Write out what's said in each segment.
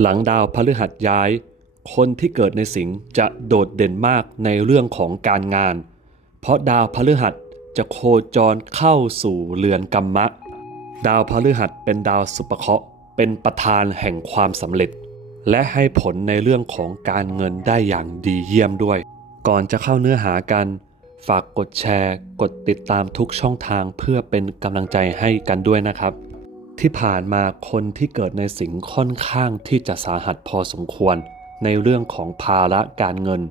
หลังดาวพฤหัสย้าย คนที่เกิดในสิงห์จะโดดเด่นมากในเรื่องของการงาน เพราะดาวพฤหัสจะโคจรเข้าสู่เรือนกรรมะ ดาวพฤหัสเป็นดาวสุปเคราะห์เป็นประธานแห่งความสำเร็จ และให้ผลในเรื่องของการเงินได้อย่างดีเยี่ยมด้วย ก่อนจะเข้าเนื้อหากัน ฝากกดแชร์ กดติดตามทุกช่องทางเพื่อเป็นกำลังใจให้กันด้วยนะครับ ที่ผ่านมาคนที่เกิดในสิงห์ค่อนข้างที่จะสาหัสพอสมควร ในเรื่องของภาระการเงิน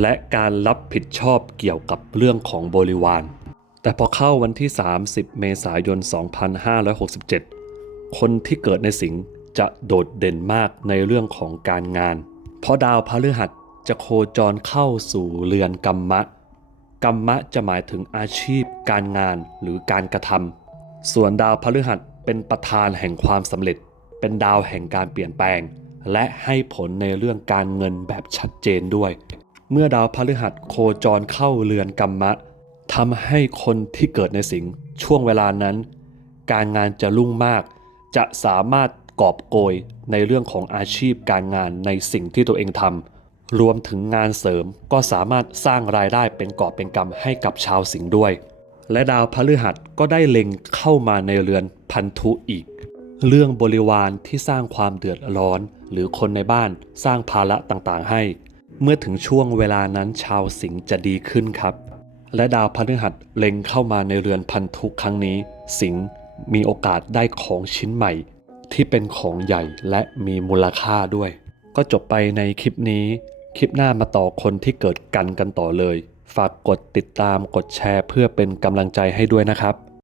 และการรับผิดชอบเกี่ยวกับเรื่องของบริวาร แต่พอเข้าวันที่ 30 เมษายน 2567 คนที่เกิดในสิงห์จะโดดเด่นมากในเรื่องของการงาน เพราะดาวพฤหัสจะโคจรเข้าสู่เรือนกรรมะ กรรมะจะหมายถึงอาชีพ การงานหรือการกระทำ ส่วนดาวพฤหัสเป็นประธานแห่งความสำเร็จ เป็นดาวแห่งการเปลี่ยนแปลง และให้ผลในเรื่องการเงินแบบชัดเจนด้วย เมื่อดาวพฤหัสโคจรเข้าเรือนกรรมะทำให้คนที่เกิดในสิงห์ช่วงเวลานั้น การงานจะรุ่งมาก จะสามารถกอบโกยในเรื่องของอาชีพการงานในสิ่งที่ตัวเองทำรวมถึงงานเสริมก็สามารถสร้างรายได้เป็นกอบเป็นกำให้กับชาวสิงห์ด้วย และดาวพฤหัสก็ได้เล็งเข้ามาในเรือนพันธุอีก เรื่องบริวารที่สร้างความเดือดร้อน หรือคนในบ้านสร้างภาระต่างๆให้ เมื่อถึงช่วงเวลานั้นชาวสิงห์จะดีขึ้นครับ และดาวพฤหัสเล็งเข้ามาในเรือนพันธุครั้งนี้ สิงห์มีโอกาสได้ของชิ้นใหม่ ที่เป็นของใหญ่และมีมูลค่าด้วย ก็จบไปในคลิปนี้ คลิปหน้ามาต่อคนที่เกิดกันกันต่อเลย ฝากกดติดตามกดแชร์เพื่อเป็นกำลังใจให้ด้วยนะครับ